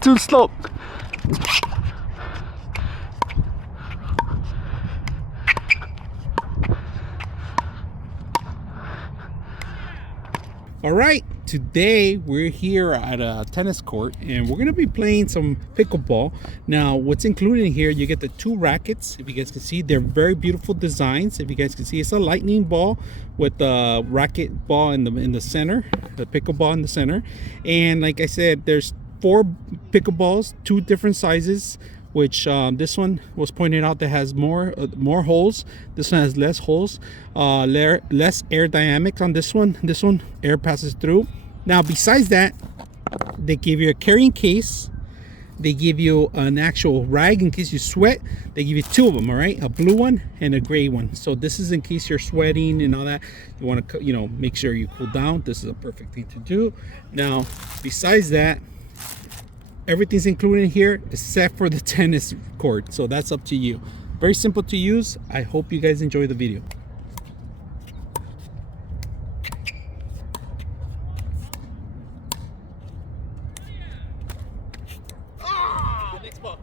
Too slow. All right, today we're here at a tennis court and we're gonna be playing some pickleball. Now, what's included in here, you get the 2 rackets. If you guys can see, they're very beautiful designs. If you guys can see, it's a lightning ball with the racket ball in the center, the pickleball in the center. And like I said, there's 4 pickleballs, 2 different sizes, which this one was pointed out that has more holes. This one has less holes, less air dynamics on this one. This one, air passes through. Now, besides that, they give you a carrying case. They give you an actual rag in case you sweat. They give you 2 of them, all right? A blue one and a gray one. So this is in case you're sweating and all that. You want to, make sure you cool down. This is a perfect thing to do. Now, besides that, everything's included in here except for the tennis court. So that's up to you. Very simple to use. I hope you guys enjoy the video. Next ball.